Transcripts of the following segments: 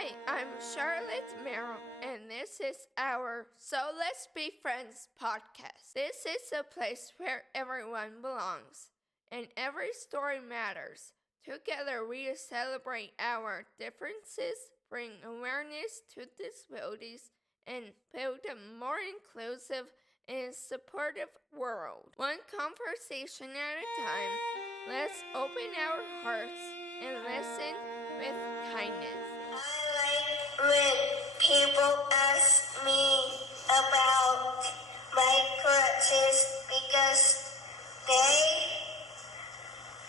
Hi, I'm Charlotte Merrill, and this is our So Let's Be Friends podcast. This is a place where everyone belongs, and every story matters. Together, we celebrate our differences, bring awareness to disabilities, and build a more inclusive and supportive world. One conversation at a time, let's open our hearts and listen with kindness. I like when people ask me about my crutches because they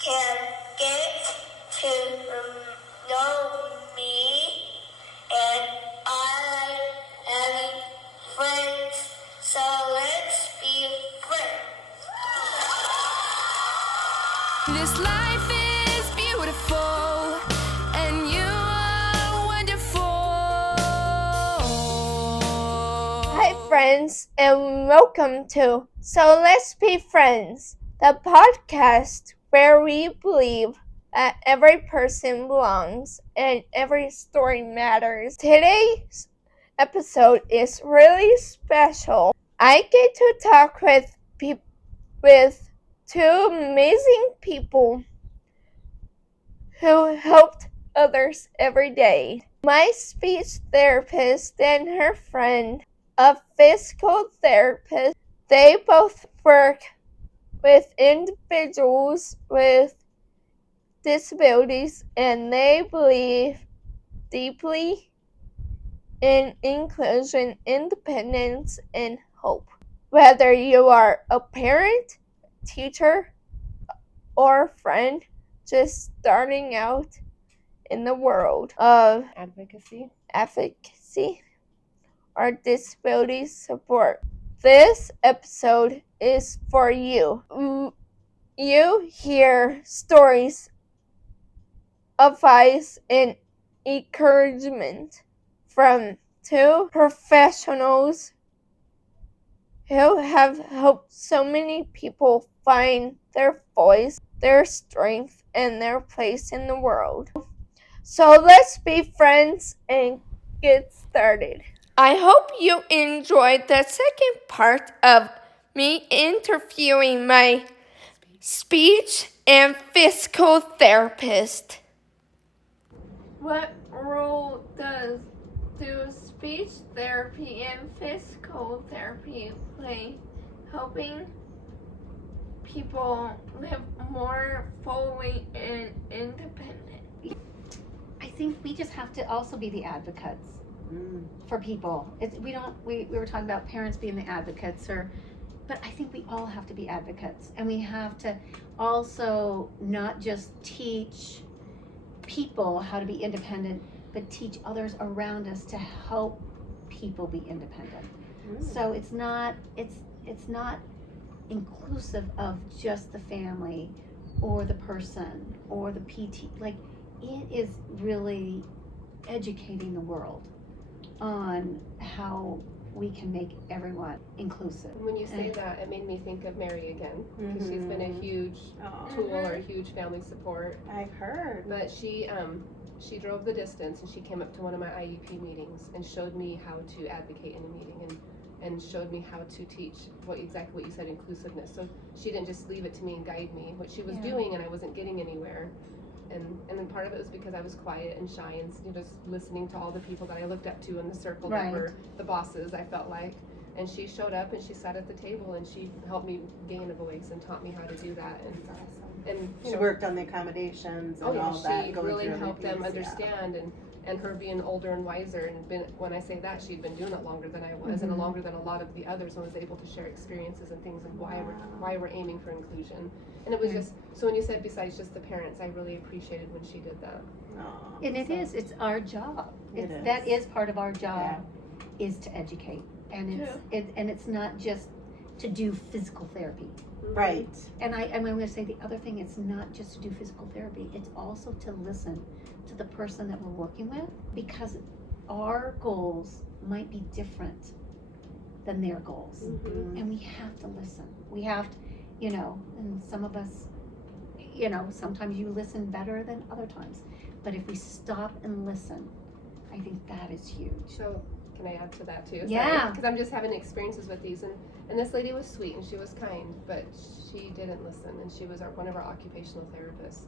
can get to know me, and I like having friends, so let's be friends. This life is beautiful, and you are wonderful. Hi, friends, and welcome to So Let's Be Friends, the podcast where we believe that every person belongs and every story matters. Today's episode is really special. I get to talk with two amazing people who helped others every day. My speech therapist and her friend, a physical therapist. They both work with individuals with disabilities, and they believe deeply in inclusion, independence, and hope. Whether you are a parent, teacher, or friend just starting out in the world of advocacy or disability support, this episode is for you. You hear stories, advice, and encouragement from two professionals who have helped so many people find their voice, their strength, and their place in the world. So let's be friends and get started. I hope you enjoyed the second part of me interviewing my speech and physical therapist. What role do speech therapy and physical therapy play helping people live more fully and independent? I think we just have to also be the advocates for people. We were talking about parents being the advocates, but I think we all have to be advocates, and we have to also not just teach people how to be independent, but teach others around us to help people be independent. So it's not inclusive of just the family or the person or the PT. Like, it is really educating the world on how we can make everyone inclusive. When you say that, it made me think of Mary again, because she's been a huge tool or a huge family support. I've heard. But she drove the distance, and she came up to one of my IEP meetings and showed me how to advocate in a meeting, and showed me how to teach exactly what you said, inclusiveness. So she didn't just leave it to me and guide me what she was doing, and I wasn't getting anywhere. And then part of it was because I was quiet and shy and just listening to all the people that I looked up to in the circle that were the bosses, I felt like. And she showed up and she sat at the table and she helped me gain a voice and taught me how to do that. And That's awesome. And she worked on the accommodations and all that. She really helped them understand, and her being older and wiser, and when I say that, she'd been doing it longer than I was, and longer than a lot of the others, and was able to share experiences and things, and why we're aiming for inclusion. And it was just, so when you said besides just the parents, I really appreciated when she did that. And it's our job. That is part of our job, is to educate. And it's not just to do physical therapy. Right. And I'm going to say the other thing, it's not just to do physical therapy, it's also to listen to the person that we're working with, because our goals might be different than their goals. And we have to listen. We have to, and some of us, sometimes you listen better than other times. But if we stop and listen, I think that is huge. So can I add to that too? Yeah. Because I'm just having experiences with these, and this lady was sweet and she was kind, but she didn't listen, and she was one of our occupational therapists.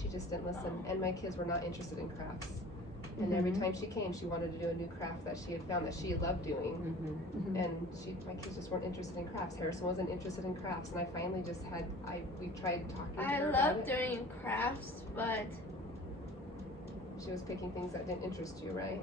She just didn't listen, and my kids were not interested in crafts. And every time she came, she wanted to do a new craft that she had found that she loved doing. And my kids just weren't interested in crafts. Harrison wasn't interested in crafts, and I finally just we tried talking to her I about love it. doing crafts, but She was picking things that didn't interest you, right?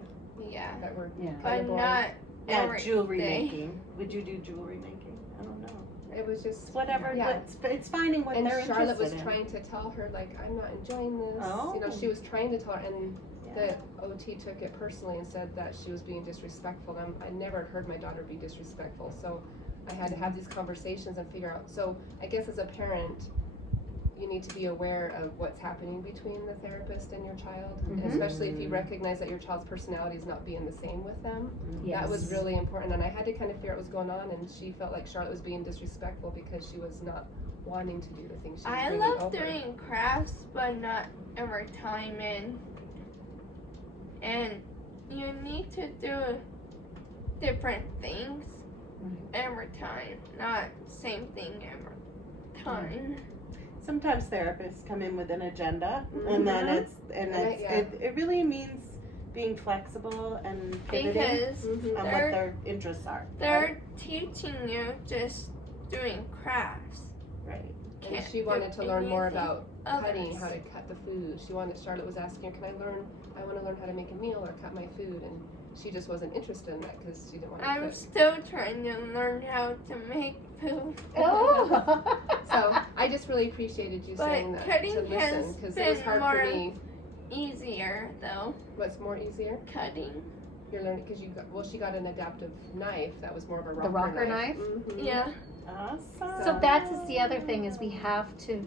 yeah, That were Yeah. kind but of boring. not Yeah, every jewelry day. making. Would you do jewelry making? I don't know. It was just It's whatever. Yeah. It's finding what And they're Charlotte was interested in. trying to tell her, like, I'm not enjoying this. Oh. You know, she was trying to tell her, and Yeah. the OT took it personally and said that she was being disrespectful. And I never heard my daughter be disrespectful, so I had to have these conversations and figure out. So I guess as a parent, you need to be aware of what's happening between the therapist and your child, and especially if you recognize that your child's personality is not being the same with them. Yes. That was really important, and I had to kind of figure out what was going on, and she felt like Charlotte was being disrespectful because she was not wanting to do the things she was I bringing love over. doing crafts, but not every time. And you need to do different things every time, not same thing every time. Sometimes therapists come in with an agenda, and then it really means being flexible and pivoting Because on what they're their interests are. they're teaching you just doing crafts. Right. And Can't she wanted do to learn more anything about cutting, others. how to cut the food. Charlotte was asking her, I want to learn how to make a meal or cut my food, and she just wasn't interested in that because she didn't want to I'm cook. still trying to learn how to make food. Oh. So I just really appreciated you But saying that, cutting to listen, has because it was been hard more for me. Easier though, What's more easier? cutting. You're learning because she got an adaptive knife that was more of a rocker, The rocker knife? Mhm. Yeah. Awesome. So that's the other thing is we have to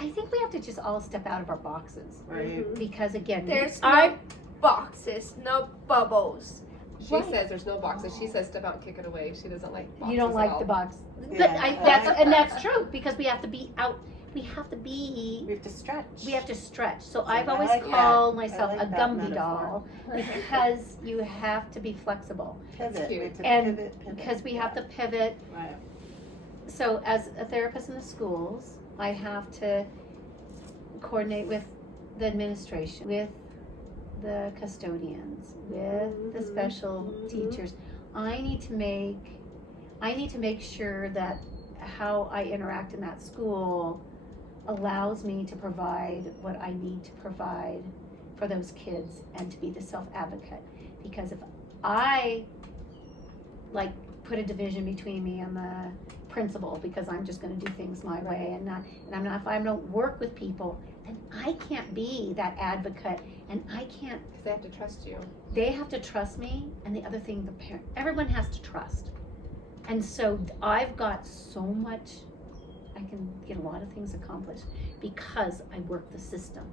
I think we have to just all step out of our boxes. Right. Because again, There's no boxes, no bubbles. She Right. says there's no boxes. She says step out and kick it away. She doesn't like boxes you don't at like all. the box. Yeah, But I that's like and that. that's true because we have to be out. We have to stretch. We have to stretch. So I've I always like that. called I myself like a that Gumby metaphor. doll because you have to be flexible Pivot. cute. We have to And pivot. because we have to pivot. Right. So as a therapist in the schools, I have to coordinate with the administration, with the custodians, with the special teachers. I need to make sure that how I interact in that school allows me to provide what I need to provide for those kids and to be the self-advocate. Because if I put a division between me and the principal because I'm just going to do things my way and if I don't work with people, then I can't be that advocate, and I can't. Because they have to trust you. They have to trust me, and the other thing, everyone has to trust. And so I've got so much. I can get a lot of things accomplished because I work the system.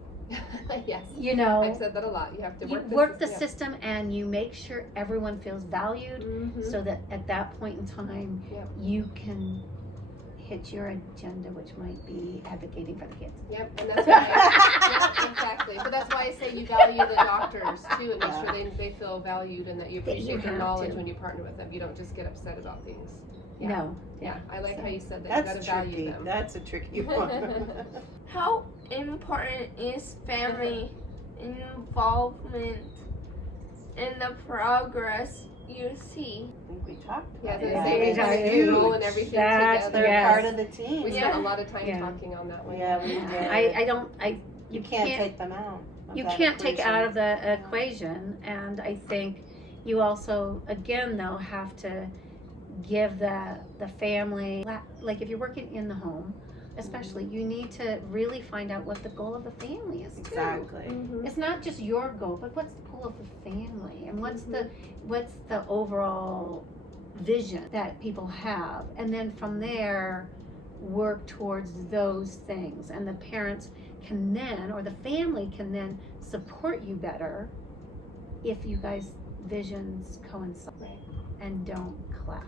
Yes. You know, I've said that a lot. You have to you work work the yeah. system, and you make sure everyone feels valued. Mhm. So that at that point in time, Yep. you can hit your agenda, which might be advocating for the kids. Yep, and that's why. Yep, exactly. But that's why I say you value the doctors too, and make sure they feel valued and that you That you appreciate their have knowledge to. when you partner with them. You don't just get upset about things. Yeah. No, Yeah, I like So how you said that. That's You gotta value tricky. them. That's a tricky one. How important is family involvement in the progress you see? I think we talked Yeah, about they that. say It's they huge. roll and everything That's- together. They're Yes. part of the team. We Yeah. spent a lot of time Yeah. talking on that one. Yeah, we did. I don't. You can't take them out. of You that can't take equation. out of the equation, and I think you also, again, though, have to give the family, like if you're working in the home, especially, you need to really find out what the goal of the family is too. Exactly. Mhm. It's not just your goal, but what's the goal of the family, and what's the overall vision that people have, and then from there work towards those things, and the parents can then, or the family can then support you better if you guys visions coincide and don't clash.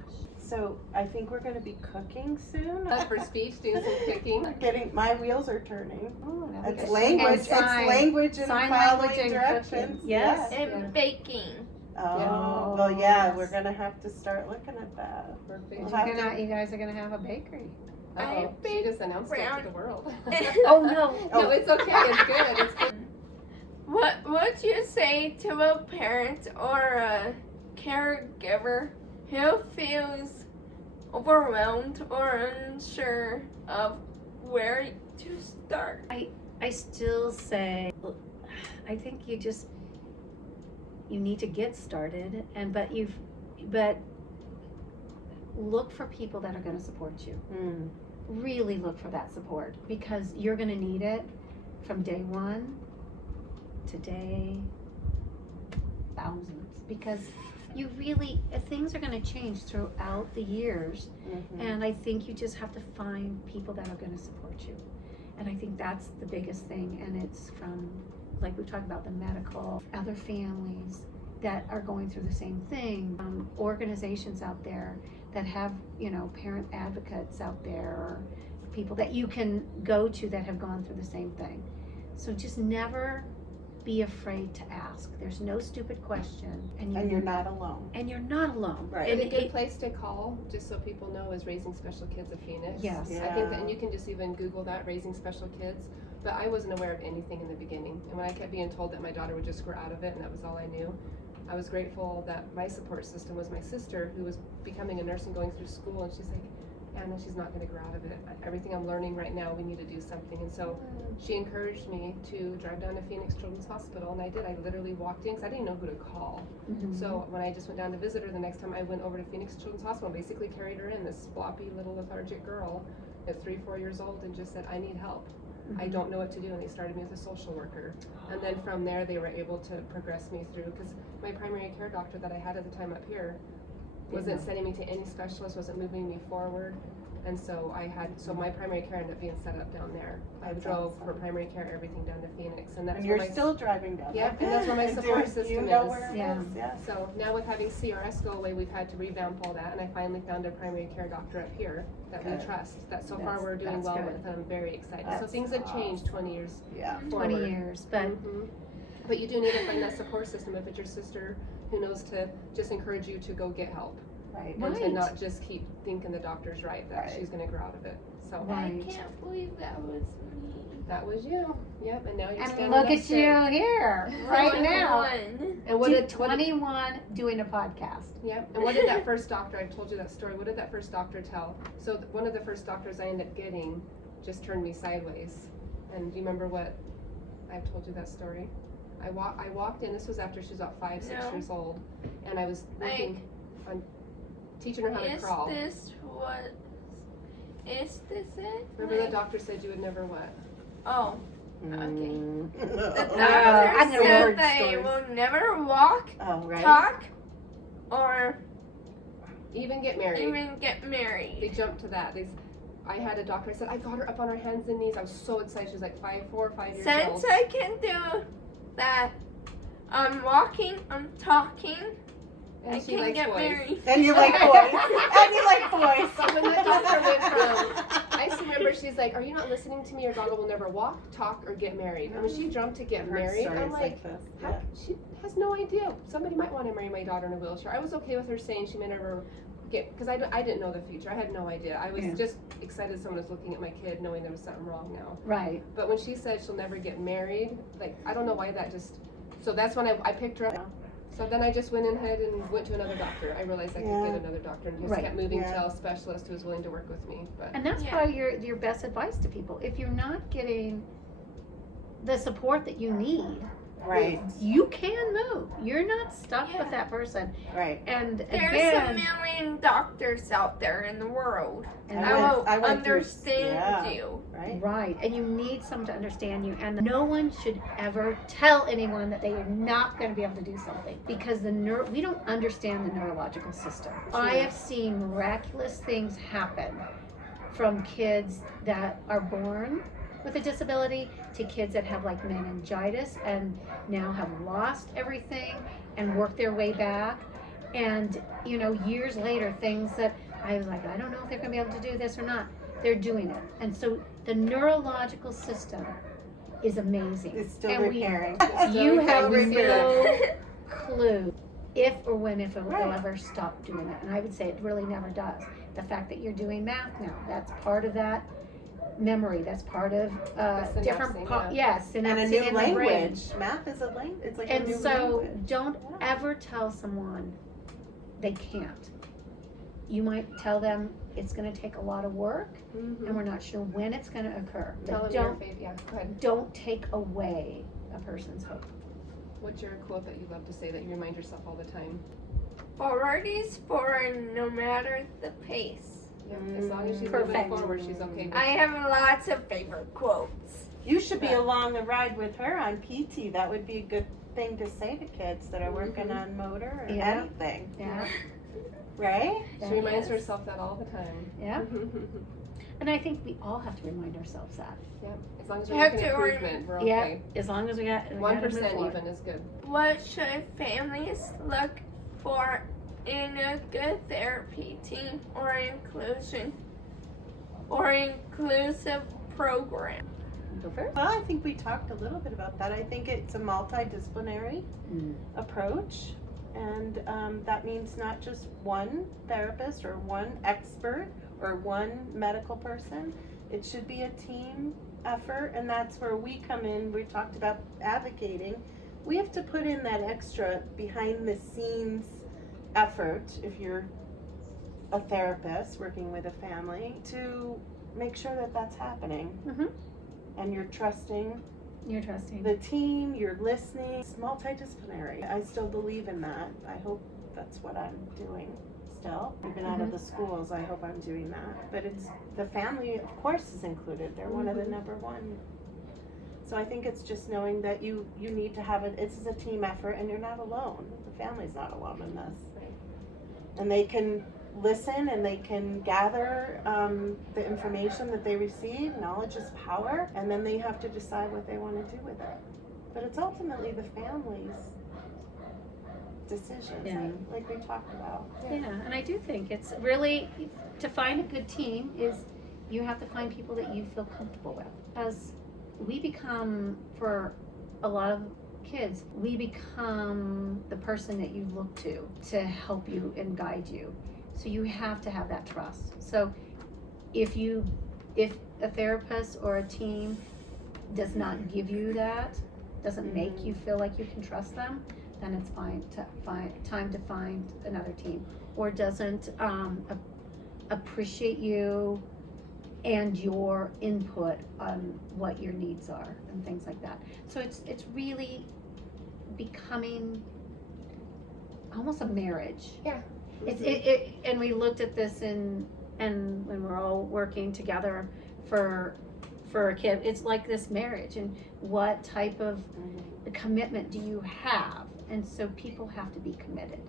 So I think we're going to be cooking soon. For speech, doing some cooking. My wheels are turning. Ooh, It's language. It's language and sign following language and directions. cooking. Yes. And Yeah. baking. Oh, well, yeah, yes. we're going to have to start looking at that. Perfect. We'll have to- You guys are gonna have a bakery. Uh-oh, she just announced it to the world. Oh no. No, it's okay. It's good. It's good. What would you say to a parent or a caregiver who feels overwhelmed or unsure of where to start? I still say, I think you need to get started, but look for people that are going to support you. Really look for that support, because you're going to need it from day one to day thousands, because things are going to change throughout the years. And I think you just have to find people that are going to support you. And I think that's the biggest thing. And it's from, like we talked about, the medical, other families that are going through the same thing, organizations out there that have, parent advocates out there, or people that you can go to that have gone through the same thing. So just never be afraid to ask. There's no stupid question. And you're not alone. And you're not alone. Right. And a good place to call, just so people know, is Raising Special Kids of Phoenix. Yes. I think that, and you can just even Google that, Raising Special Kids. But I wasn't aware of anything in the beginning. And when I kept being told that my daughter would just grow out of it and that was all I knew, I was grateful that my support system was my sister, who was becoming a nurse and going through school. And she's like, Anna, she's not going to grow out of it. Everything I'm learning right now, we need to do something. And so she encouraged me to drive down to Phoenix Children's Hospital, and I did. I literally walked in because I didn't know who to call. So when I just went down to visit her the next time, I went over to Phoenix Children's Hospital and basically carried her in, this floppy little lethargic girl at 3-4 years old, and just said, I need help. I don't know what to do. And they started me with a social worker. And then from there, they were able to progress me through, because my primary care doctor that I had at the time up here wasn't sending me to any specialist, wasn't moving me forward. And so my primary care ended up being set up down there. I drove for primary care, everything down to Phoenix. And you're still driving down there. Yeah, and that's where my support system you is. know where it is, yeah. So now with having CRS go away, we've had to revamp all that, and I finally found a primary care doctor up here that we trust, that so far we're doing well with, and I'm very excited. So things have changed 20 years forward. 20 years, but But you do need to find that support system if it's your sister who knows to just encourage you to go get help. Right. And to not just keep thinking the doctor's right, that she's going to grow out of it. So I can't believe that was me. that was you. Yep, and now you're standing and look up at straight. you here, right now. And what did 21 doing a podcast. Yep. And what did that first doctor, I told you that story, what did that first doctor tell? So one of the first doctors I ended up getting just turned me sideways. And do you remember what, I've told you that story? I walked in, this was after she was about 5-6 years old, and I was working on teaching her how to crawl. Is this it? Remember the doctor said you would never what? Oh, okay. The I'm doctor gonna said word they stories. will never walk, right. talk, or Even get married. even get married. They jumped to that. I had a doctor, I said, I got her up on her hands and knees. I was so excited. She was like 4 or 5 years old. Since I can do that, I'm walking, I'm talking, And I she can likes get boys. married. And you like boys. And you like boys. So when the doctor went from, I still remember she's like, are you not listening to me? Your daughter will never walk, talk, or get married. And when she jumped to get married, I'm like, this. she has no idea. Somebody might want to marry my daughter in a wheelchair. I was okay with her saying she may never get, because I didn't know the future. I had no idea. I was just excited someone was looking at my kid knowing there was something wrong now. Right. But when she said she'll never get married, like, I don't know why that just, so that's when I picked her up. So then I just went ahead and went to another doctor. I realized I could get another doctor and just kept moving to a specialist who was willing to work with me. But And that's probably your best advice to people. If you're not getting the support that you need, Right. you can move. You're not stuck with that person. Right. And There's again, a million doctors out there in the world. and I that's- will I went through- understand you. Right. right, and you need someone to understand you, and no one should ever tell anyone that they are not going to be able to do something, because we don't understand the neurological system. I have seen miraculous things happen from kids that are born with a disability to kids that have like meningitis and now have lost everything and worked their way back. And, years later, things that I was like, I don't know if they're going to be able to do this or not. They're doing it. And so the neurological system is amazing. It's still and repairing. You have repairing. no clue if it will Right. ever stop doing it. And I would say it really never does. The fact that you're doing math now, that's part of that memory. That's part of different synapsing And a in new the language. brain. Math is a language. It's like And a new so language. don't ever tell someone they can't. You might tell them it's going to take a lot of work and we're not sure when it's going to occur. Tell But them your faith. Yeah, go ahead. don't take away a person's hope. What's your quote that you love to say that you remind yourself all the time? Forward is forward no matter the pace. Yeah, as long as she's Perfect. moving forward, she's okay. I have lots of favorite quotes. You should be along the ride with her on PT. That would be a good thing to say to kids that are working on motor or Yeah. anything. Yeah. Right? She reminds herself that all the time. Yeah. And I think we all have to remind ourselves that. Yeah, as long as You we're have making to improvement, we're Yeah. okay. As long as we got 1% even is good. What should families look for in a good therapy team or inclusion or inclusive program? Go first. Well, I think we talked a little bit about that. I think it's a multidisciplinary approach. And that means not just one therapist or one expert or one medical person. It should be a team effort, and that's where we come in. We talked about advocating. We have to put in that extra behind the scenes effort, if you're a therapist working with a family, to make sure that that's happening. And you're trusting You're trusting. the team, you're listening. It's multidisciplinary. I still believe in that. I hope that's what I'm doing still. Even out of the schools, I hope I'm doing that. But it's the family, of course, is included. They're one of the number one. So I think it's just knowing that you need to have it. This is a team effort, and you're not alone. The family's not alone in this. And they can listen and they can gather the information that they receive. Knowledge is power, and then they have to decide what they want to do with it. But it's ultimately the family's decisions, like we talked about. Yeah, and I do think it's really, to find a good team is you have to find people that you feel comfortable with. Because we become, for a lot of kids, we become the person that you look to help you and guide you. So you have to have that trust. So if a therapist or a team does not give you that, doesn't make you feel like you can trust them, then it's time to find another team. Or doesn't appreciate you and your input on what your needs are and things like that. So it's really becoming almost a marriage. Yeah. And we looked at this and when we're all working together for a kid, it's like this marriage, and what type of commitment do you have? And so people have to be committed.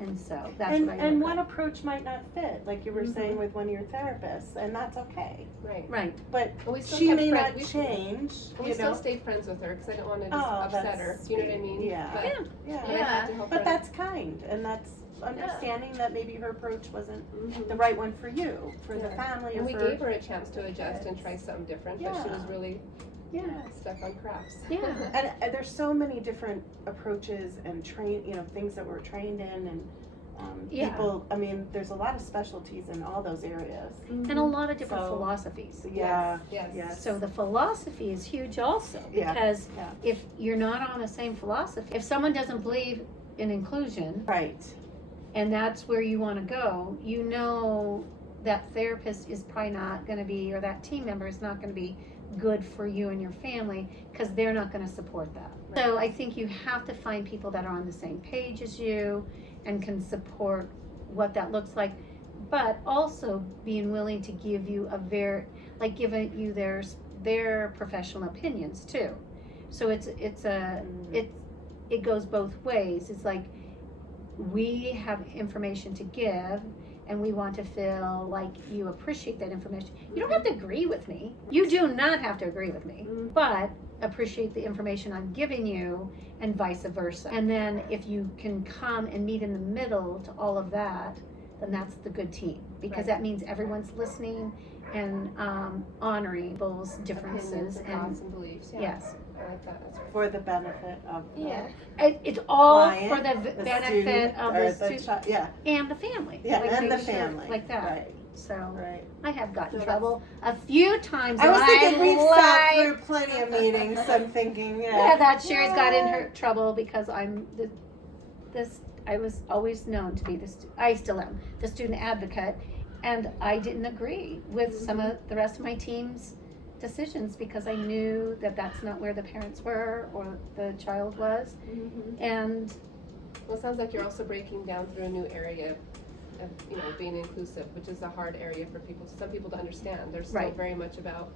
And so that's what I And look one at. approach might not fit, like you were saying with one of your therapists, and that's okay. Right. But we still she kept may friends. not change. We you still know? stayed friends with her because I didn't want to just Oh, upset that's her. You know what I mean? Yeah. But, Yeah. but I had to help But her. that's kind, and that's understanding that maybe her approach wasn't the right one for you, for the family, And or we for gave her a chance to adjust and try something different, but she was really stuck on crafts. Yeah. And there's so many different approaches and things that we're trained in, and people. I mean, there's a lot of specialties in all those areas. And a lot of different So- philosophies. Yeah. Yes. So the philosophy is huge also, Yeah. because Yeah. if you're not on the same philosophy, if someone doesn't believe in inclusion, Right. and that's where you want to go, you know that therapist is probably not going to be, or that team member is not going to be good for you and your family, because they're not going to support that. So I think you have to find people that are on the same page as you and can support what that looks like, but also being willing to give you giving you their professional opinions too. So it goes both ways. It's like, we have information to give, and we want to feel like you appreciate that information. You don't have to agree with me. You do not have to agree with me, but appreciate the information I'm giving you, and vice versa. And then if you can come and meet in the middle to all of that, then that's the good team, because that means everyone's listening and honoring people's differences Opinions and thoughts and beliefs. Yeah. yes. I like that. That's For the benefit of It's all client, for the the benefit student, of or the student yeah, and the family. yeah, like and the making sure- family, like that. Right, So right. I have gotten in So trouble a few times. I was and thinking we've sat lied. through plenty of meetings. So I'm thinking, Yeah, that Sherry's got in her trouble because I'm I was always known to be I still am the student advocate, and I didn't agree with some of the rest of my team's decisions because I knew that that's not where the parents were or the child was, and Well, it sounds like you're also breaking down through a new area of, you know, being inclusive, which is a hard area for people, some people to understand. They're still Right. very much about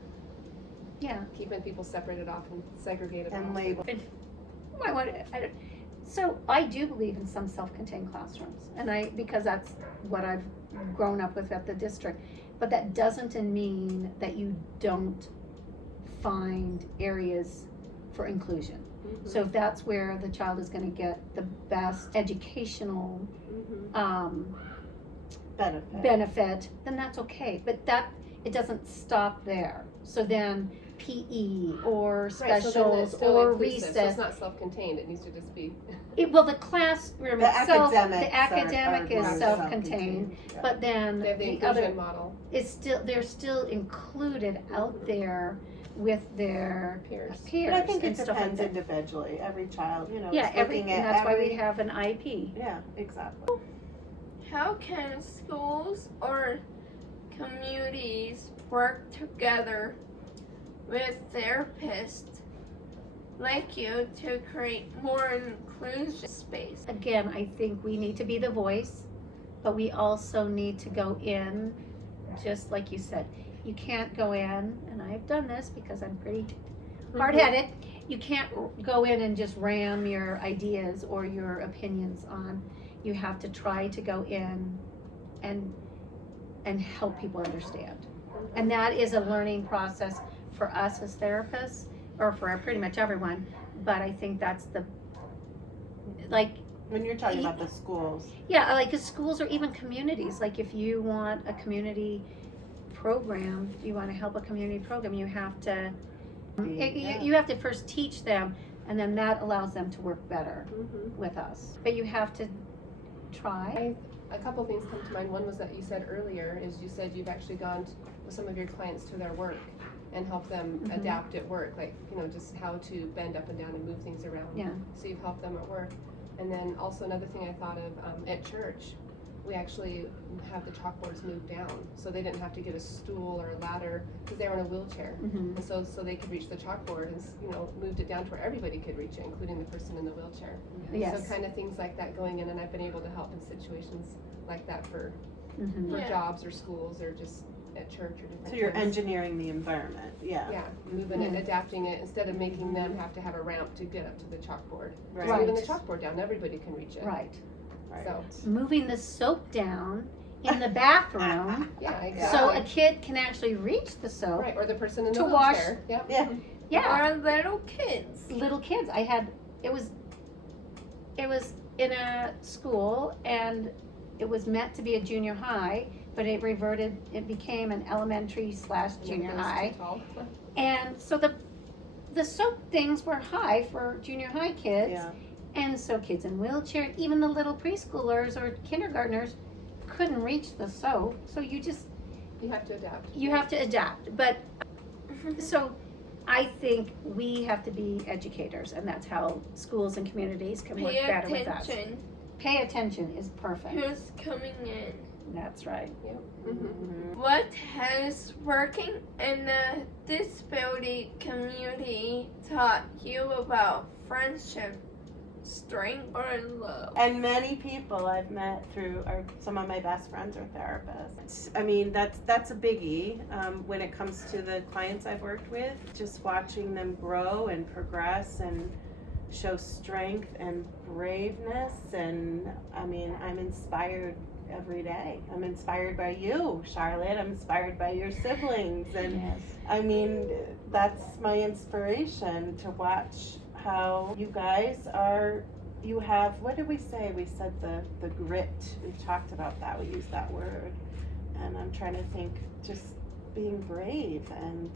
yeah. keeping people separated off and segregated And off. labeled. So I do believe in some self-contained classrooms, and because that's what I've grown up with at the district. But that doesn't mean that you don't find areas for inclusion. So if that's where the child is going to get the best educational benefit, then that's okay. But it doesn't stop there. So then PE or specials so then it's still or inclusive, so recess. it's not self-contained. It needs to just be. The classroom The itself, academics the academic are is self-contained, yeah. but then They have the the inclusion other model. is they're still included out there with their Peers. But I think and it stuff like depends that. individually. Every child, you know, Yeah, is looking and at that's why we have an IEP. Yeah, exactly. How can schools or communities work together with therapists like you to create more inclusive space? Again, I think we need to be the voice, but we also need to go in, just like you said. You can't go in, and I've done this because I'm pretty hard-headed. You can't go in and just ram your ideas or your opinions on. You have to try to go in and help people understand. And that is a learning process for us as therapists, or for pretty much everyone. But I think that's When you're talking about the schools. yeah, like schools or even communities. Like if you want a community program, you want to help a community program, you have to you have to first teach them, and then that allows them to work better with us. But you have to try. A couple things come to mind. One was that you said earlier, is you said you've actually gone with some of your clients to their work and helped them adapt at work, like, you know, just how to bend up and down and move things around. Yeah. So you've helped them at work. And then also another thing I thought of, at church, we actually have the chalkboards moved down, so they didn't have to get a stool or a ladder because they were in a wheelchair, and so they could reach the chalkboard, and, you know, moved it down to where everybody could reach it, including the person in the wheelchair. Yes. So kind of things like that going in, and I've been able to help in situations like that for Yeah. jobs or schools or just at church or different. So you're things. engineering the environment, yeah. Yeah, moving it, adapting it, instead of making them have to have a ramp to get up to the chalkboard. Just moving the chalkboard down, everybody can reach it. Right. So Moving the soap down in the bathroom yeah, exactly. so a kid can actually reach the soap. Right, or the person in the To wash- wheelchair. Yep. Yeah. Yeah. Or little kids. Little kids. It was in a school, and it was meant to be a junior high, but it became an elementary / junior Nobody's high. too tall. And so the soap things were high for junior high kids. Yeah. And so kids in wheelchairs, even the little preschoolers or kindergartners, couldn't reach the soap. So you You have to adapt. have to adapt. But so I think we have to be educators, and that's how schools and communities can work Pay better with us. attention. Pay attention is perfect. Who's coming in? That's right. What has working in the disability community taught you about friendship, strength, or love? And many people I've met through some of my best friends are therapists. I mean, that's a biggie when it comes to the clients I've worked with. Just watching them grow and progress and show strength and braveness, and I mean, I'm inspired every day. I'm inspired by you, Charlotte. I'm inspired by your siblings, and Yes. I mean, that's my inspiration, to watch how you guys are you have, what did we say? We said the grit. We've talked about that. We used that word. And I'm trying to think, just being brave and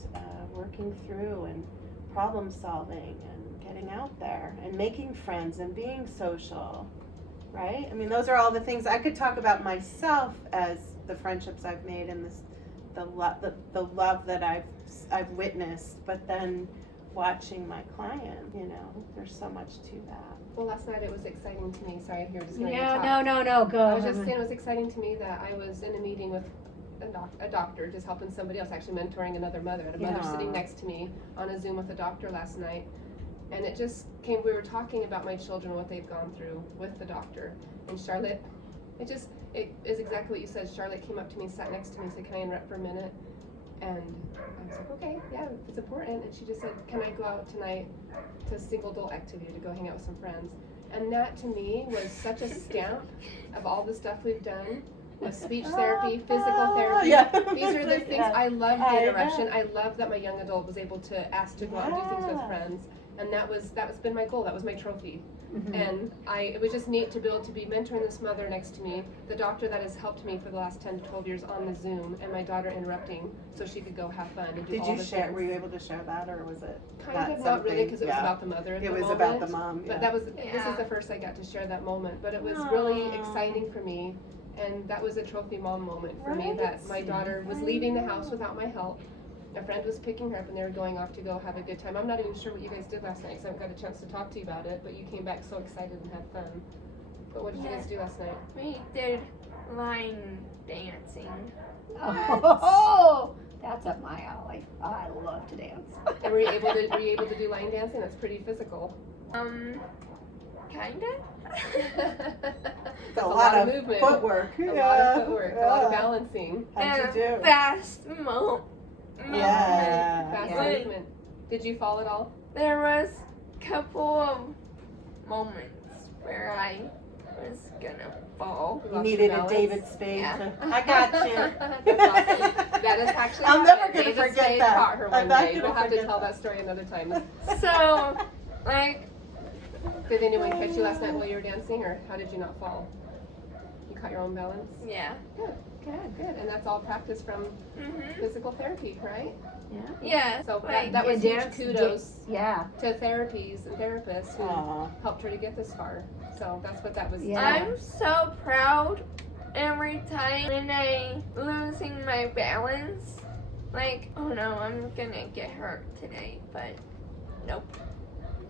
working through and problem solving and getting out there and making friends and being social, right? I mean, those are all the things I could talk about myself as the friendships I've made and the love that I've witnessed, but then watching my client, there's so much to that. Well, last night it was exciting to me. Sorry, you're just going to No, go. I was just saying it was exciting to me that I was in a meeting with a doctor, just helping somebody else, actually mentoring another mother. I had a mother sitting next to me on a Zoom with a doctor last night. And it just came, we were talking about my children, what they've gone through with the doctor. And Charlotte, it is exactly what you said. Charlotte came up to me, sat next to me, and said, "Can I interrupt for a minute?" And I was like, "Okay, yeah, it's important." And she just said, "Can I go out tonight to a single adult activity to go hang out with some friends?" And that to me was such a stamp of all the stuff we've done. With speech therapy, physical therapy. Yeah. These are the things I love. The interruption. I love that my young adult was able to ask to go out and do things with friends, and that's been my goal. That was my trophy. Mm-hmm. And it was just neat to be able to be mentoring this mother next to me, the doctor that has helped me for the last 10 to 12 years on the Zoom, and my daughter interrupting so she could go have fun and do all the things. Did you share? Were you able to share that, or was it kind of not really, because it was about the mother. It was about the mom. But that was this is the first I got to share that moment. But it was really exciting for me. And that was a trophy mom moment for me, that my daughter was leaving the house without my help. A friend was picking her up and they were going off to go have a good time. I'm not even sure what you guys did last night because I haven't got a chance to talk to you about it, but you came back so excited and had fun. But what did you guys do last night? We did line dancing. Oh, that's up my alley. I love to dance. And were you able to do line dancing? That's pretty physical. Kinda. It's a lot of movement. Footwork. A lot of footwork. A lot of balancing. How'd you do? Fast movement. Fast movement. Did you fall at all? There was a couple of moments where I was gonna fall. You needed a David Spade. Yeah. I got you. That's awesome. That is actually. I'm never gonna David forget Spade that. Caught her I'm one not day. gonna We'll have to forget tell that. that story another time. So, Did anyone catch you last night while you were dancing, or how did you not fall? You caught your own balance? yeah. Good. And that's all practice from physical therapy, right? Yeah. So like, that was huge kudos Yeah. to therapies and therapists who helped her to get this far. So that's what that was. Yeah. I'm so proud every time when I losing my balance. Like, oh no, I'm gonna get hurt today, but nope.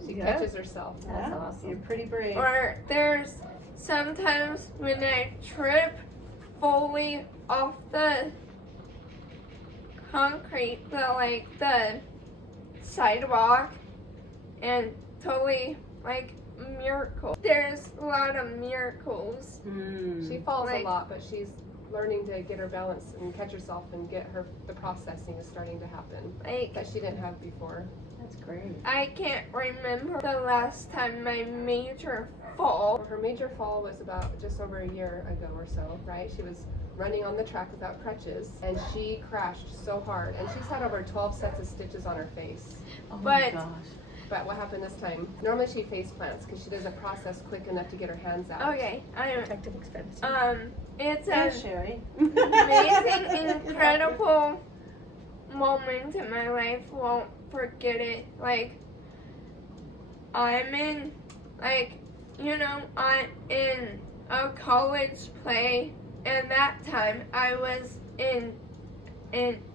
She catches herself. That's awesome. You're pretty brave. Or there's sometimes when I trip fully off the concrete, the sidewalk, and totally miracle. There's a lot of miracles. She falls a lot, but she's learning to get her balance and catch herself and get the processing is starting to happen that she didn't have before. That's great. I can't remember the last time my major fall. Well, her major fall was about just over a year ago or so, right? She was running on the track without crutches, and she crashed so hard, and she's had over 12 sets of stitches on her face. Oh my But- gosh. But what happened this time? Normally she face plants because she doesn't process quick enough to get her hands out. Okay, Protective expenditure. it's Hey, an Sherry. amazing, incredible moment in my life. Won't forget it. I'm in a college play, and that time I was in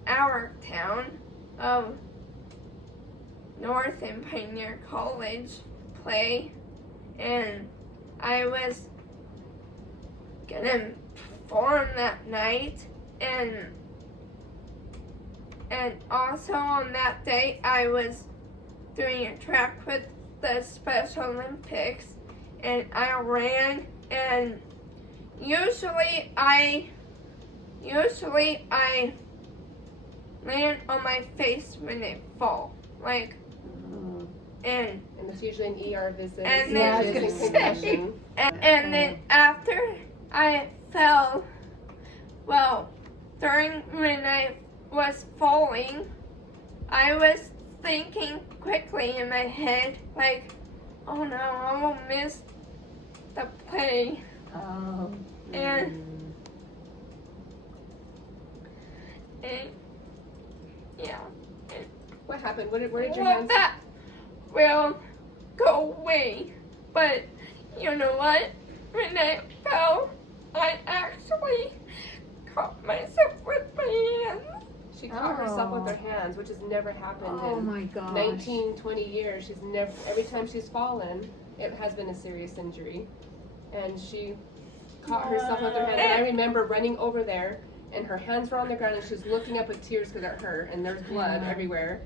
our town of North and Pioneer College play, and I was gonna perform that night, and also on that day I was doing a track with the Special Olympics, and I ran, and usually I land on my face when I fall, and it's usually an ER visit. And then- she's getting concussion. and then after I fell, during when I was falling, I was thinking quickly in my head, oh no, I will miss the play. Oh. And yeah. What happened? Where did your Well, hands? that will go away. But you know what? When I fell, I actually caught myself with my hands. She caught herself with her hands, which has never happened Oh in my gosh. 19, 20 years. She's never. Every time she's fallen, it has been a serious injury, and she caught herself with her hands. And I remember running over there, and her hands were on the ground, and she was looking up with tears because it hurt, and there's blood everywhere.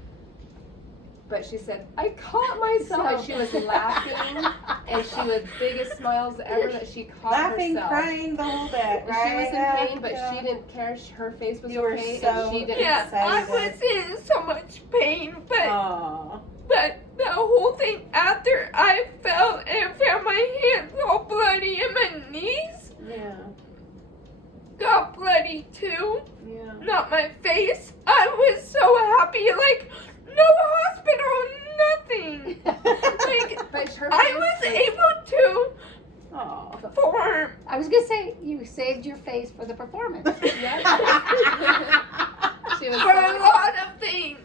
But she said, I caught myself, and she was laughing, and she was biggest smiles ever that she caught Laughing, herself. crying the whole bit, right? She was in pain, but Yeah. she didn't care. Her face was You were okay, so and she didn't. Yeah, I excited. was in so much pain, but Aw. but the whole thing after I fell and found my hands all bloody and my knees Yeah. got bloody too. Yeah. Not my face. I was so happy, like no hospital, nothing. Like But her I face was able to Aw. perform. I was gonna say you saved your face for the performance. Yeah. She was For a so, lot of things.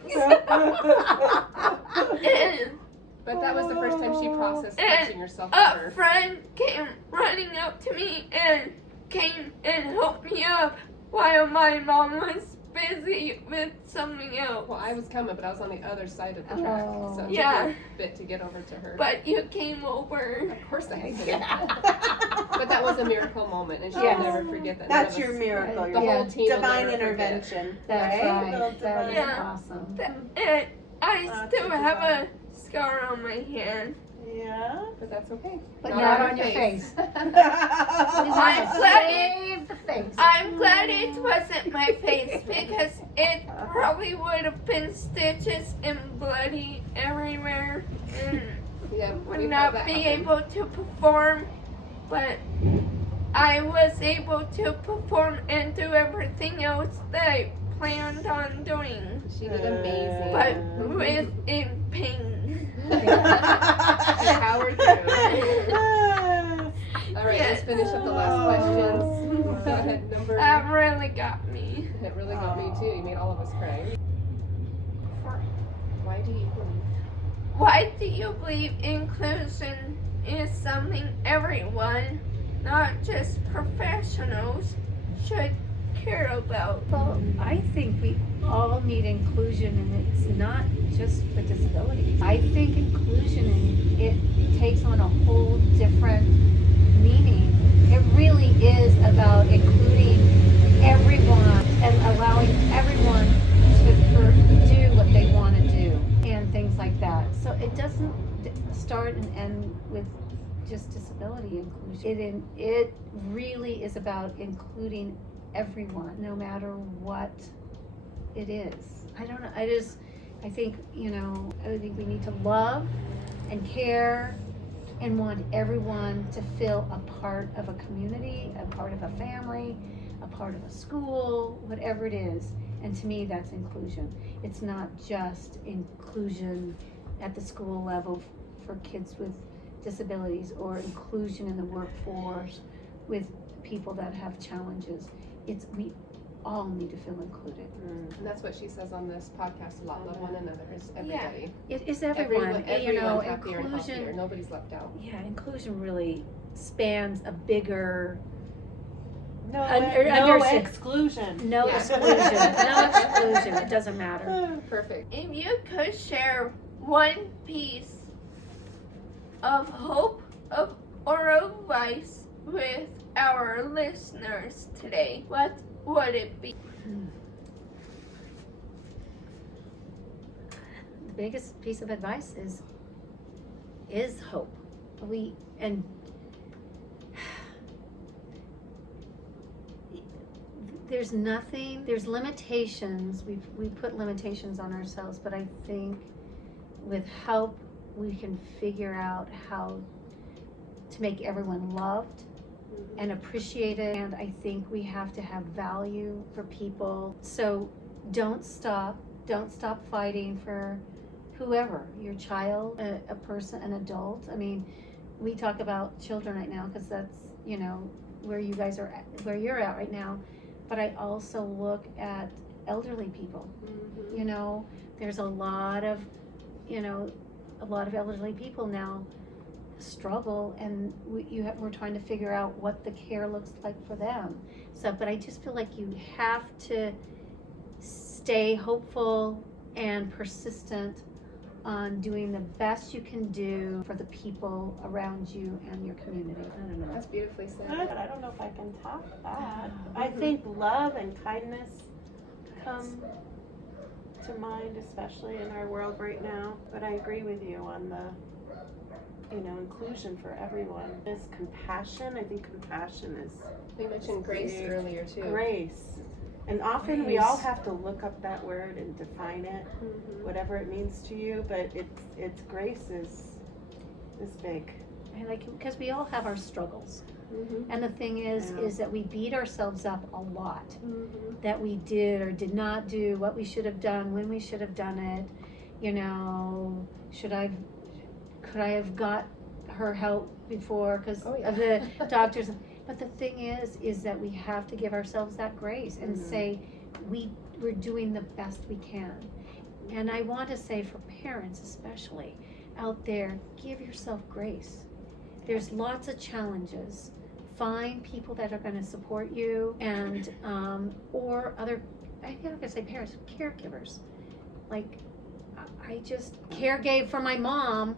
And but that was the first time she processed And touching herself a ever. friend came running up to me and came and helped me up while my mom was busy with something else. Well, I was coming, but I was on the other side of the track, so it took Yeah. me a bit to get over to her. But you came over. Of course I did. Yeah. But that was a miracle moment, and she'll Yes. never forget that. That's None your of us- miracle. The Your whole team will divine never forget. intervention. That's right? right. Little That is divine- Yeah. awesome. And I That's still a have divine. a scar on my hand. Yeah. But that's okay. But not on your face. I'm Save glad the face. I'm glad it wasn't my face because it probably would have been stitches and bloody everywhere and Yeah, would we've had not that be happen. able to perform. But I was able to perform and do everything else that I planned on doing, She did amazing. but with in pain. She powered through. All right, let's finish up the last questions. Go ahead, number. That really got me. It really got me too. You made all of us cry. Why do you believe? Why do you believe inclusion is something everyone, not just professionals, should care about? Well, I think we all need inclusion, and it's not just for disabilities. I think inclusion, it takes on a whole different meaning. It really is about including everyone and allowing everyone to do what they want to do and things like that. So it doesn't start and end with just disability inclusion. It really is about including everyone, no matter what it is. I don't know. I think, I think we need to love and care and want everyone to feel a part of a community, a part of a family, a part of a school, whatever it is. And to me, that's inclusion. It's not just inclusion at the school level for kids with disabilities or inclusion in the workforce with people that have challenges. We all need to feel included. And that's what she says on this podcast a lot. Love one another is everybody. It is everyone. Everyone happier and inclusion. healthier. Nobody's left out. Yeah, inclusion really spans a bigger. No, Under- exclusion. No Yeah. exclusion. No exclusion. It doesn't matter. Perfect. If you could share one piece of hope or advice with our listeners today, what would it be? The biggest piece of advice is hope. There's limitations. We put limitations on ourselves, but I think with help we can figure out how to make everyone loved and appreciated. And I think we have to have value for people. So don't stop fighting for whoever, your child, a person, an adult. I mean, we talk about children right now because that's, where you guys are, where you're at right now. But I also look at elderly people. Mm-hmm. There's a lot of elderly people now struggle, and we're trying to figure out what the care looks like for them. So, but I just feel like you have to stay hopeful and persistent on doing the best you can do for the people around you and your community. I don't know. That's beautifully said. I don't know if I can top that. I think love and kindness come to mind, especially in our world right now. But I agree with you on the, inclusion for everyone. There's compassion. I think compassion is We mentioned grace earlier too. grace. And often we all have to look up that word and define it, whatever it means to you. But it's grace is big. I like it because we all have our struggles. Mm-hmm. And the thing is Yeah. is that we beat ourselves up a lot. Mm-hmm. That we did or did not do what we should have done when we should have done it. Could I have got her help before because of the doctors? But the thing is that we have to give ourselves that grace and say we're doing the best we can. And I want to say for parents especially out there, give yourself grace. There's lots of challenges. Find people that are going to support you, and or other. I'm not gonna say parents, caregivers. Like I just caregave for my mom.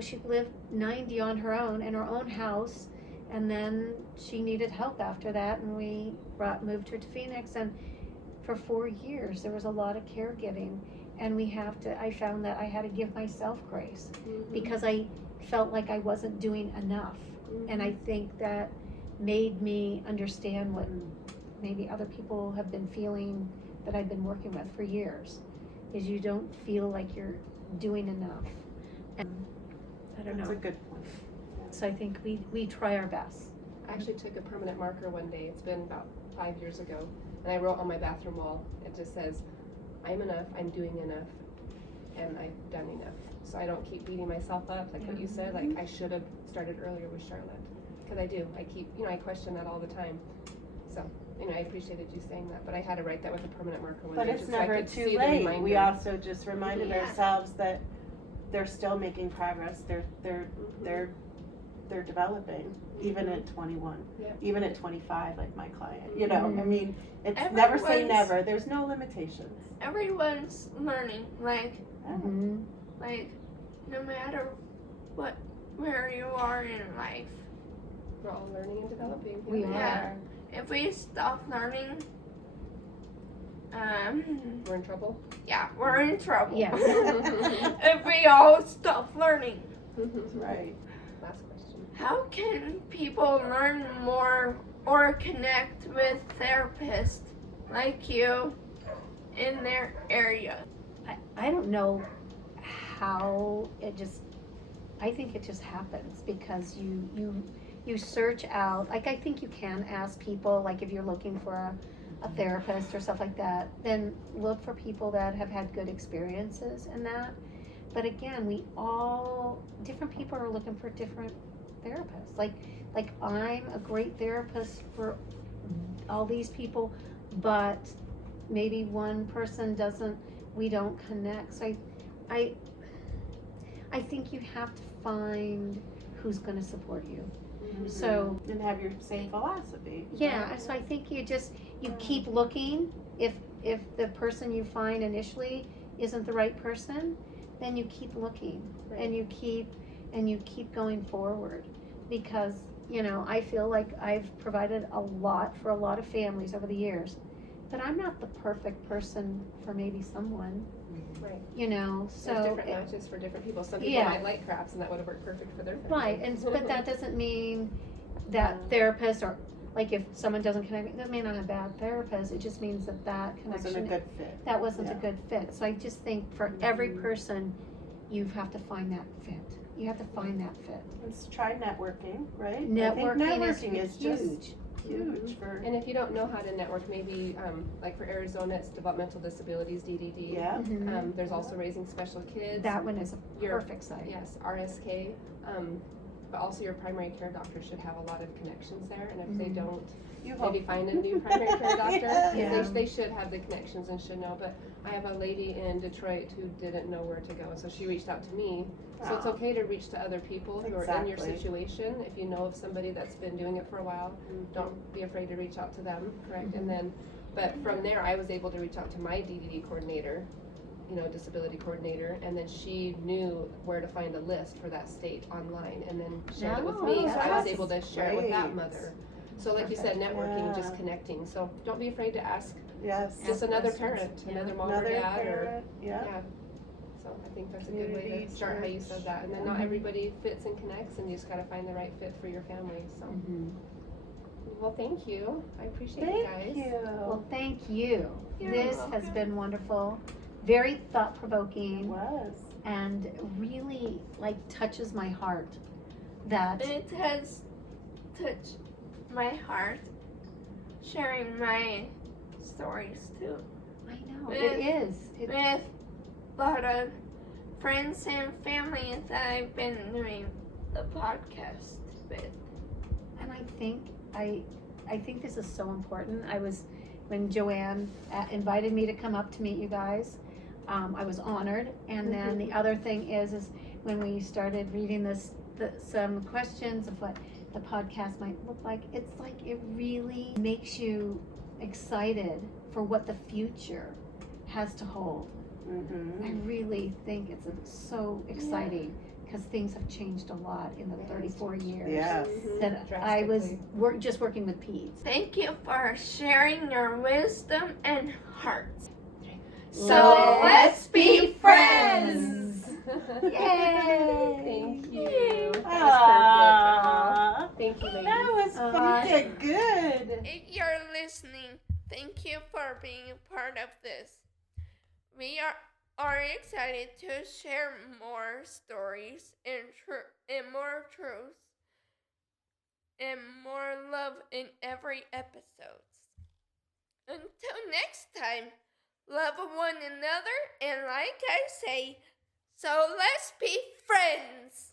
She lived 90 on her own in her own house, and then she needed help after that, and we moved her to Phoenix, and for 4 years there was a lot of caregiving, and I found that I had to give myself grace because I felt like I wasn't doing enough. And I think that made me understand what maybe other people have been feeling that I've been working with for years, is you don't feel like you're doing enough. And I don't know. That's a good point. So I think we try our best. I actually took a permanent marker one day. It's been about 5 years ago, and I wrote on my bathroom wall. It just says, "I'm enough. I'm doing enough, and I've done enough." So I don't keep beating myself up, like what you said. Like I should have started earlier with Charlotte, because I do. I keep, I question that all the time. So, I appreciated you saying that, but I had to write that with a permanent marker one But day. it's just so I never could too see the late. reminder. We also just reminded Yeah. ourselves that they're still making progress. They're developing, even at 21, Yep. even at 25, like my client. I Mhm. mean, it's never say Everyone's- never. There's no limitations. Everyone's learning, like Yeah. no matter where you are in life. We're all learning and developing. We Yeah. are. If we stop learning, We're in trouble. yeah, we're in trouble. Yes. If we all stop learning. Right. Last question. How can people learn more or connect with therapists like you in their area? I don't know how I think it just happens because you search out, like I think you can ask people, like if you're looking for a therapist or stuff like that, then look for people that have had good experiences in that. But again, different people are looking for different therapists. Like I'm a great therapist for all these people, but maybe one person we don't connect. So I think you have to find who's going to support you. So And have your same philosophy. yeah, so I think you keep looking. If the person you find initially isn't the right person, then you keep looking and you keep going forward, because I feel like I've provided a lot for a lot of families over the years, but I'm not the perfect person for maybe someone. Right. So There's different matches for different people. Some people might like crafts, and that would have worked perfect for their family. right, but that doesn't mean that therapist, or like if someone doesn't connect, that may not have a bad therapist. It just means that connection Wasn't a good fit. that wasn't a good fit. So I just think for every person, you have to find that fit. You have to find that fit. Let's try networking, right? Networking I think networking is huge. huge for. And if you don't know how to network, maybe like for Arizona, it's developmental disabilities, DDD. Yeah. Mhm. There's also raising special kids. That one is a Your- perfect site. Yes, RSK. but also your primary care doctor should have a lot of connections there, and if they Mhm. don't, You maybe hope. find a new primary care doctor. Yeah. They should have the connections and should know. But I have a lady in Detroit who didn't know where to go, so she reached out to me. So it's Aw. okay to reach to other people who are in your Exactly. situation. If you know of somebody that's been doing it for a while, don't be afraid to reach out to them, correct? And then, but from there, I was able to reach out to my DDD coordinator, disability coordinator, and then she knew where to find a list for that state online, and then shared it with me, so I was that's able to share it with that great. mother. So like you said, networking, just connecting. So don't be afraid to ask Yes. just another questions. parent, Yeah. another mom Another or dad, parent. Yeah. yeah. So I think that's a good way Community, to start how you church. said that. And then not everybody fits and connects, and you just got to find the right fit for your family. So, Mhm. well, thank you. I appreciate you guys. Thank you. Well, thank you. You're This has welcome. been wonderful, very It thought-provoking, was. and really touches my heart that It has touched my heart, sharing my stories too. I know With- it is. With a lot of friends and family that I've been doing the podcast with. And I think this is so important. When Joanne invited me to come up to meet you guys, I was honored. And then the other thing is when we started reading some questions of what the podcast might look like, it's like it really makes you excited for what the future has to hold. I really think it's so exciting because things have changed a lot in the 34 years Yes. that I was just working with peds. Thank you for sharing your wisdom and hearts. So let's be friends. Yay! Thank you. That was perfect. Aw. Thank you, ladies. That was fun. You did good. If you're listening, thank you for being a part of this. We are excited to share more stories and more truths and more love in every episode. Until next time, love one another, and like I say, so let's be friends.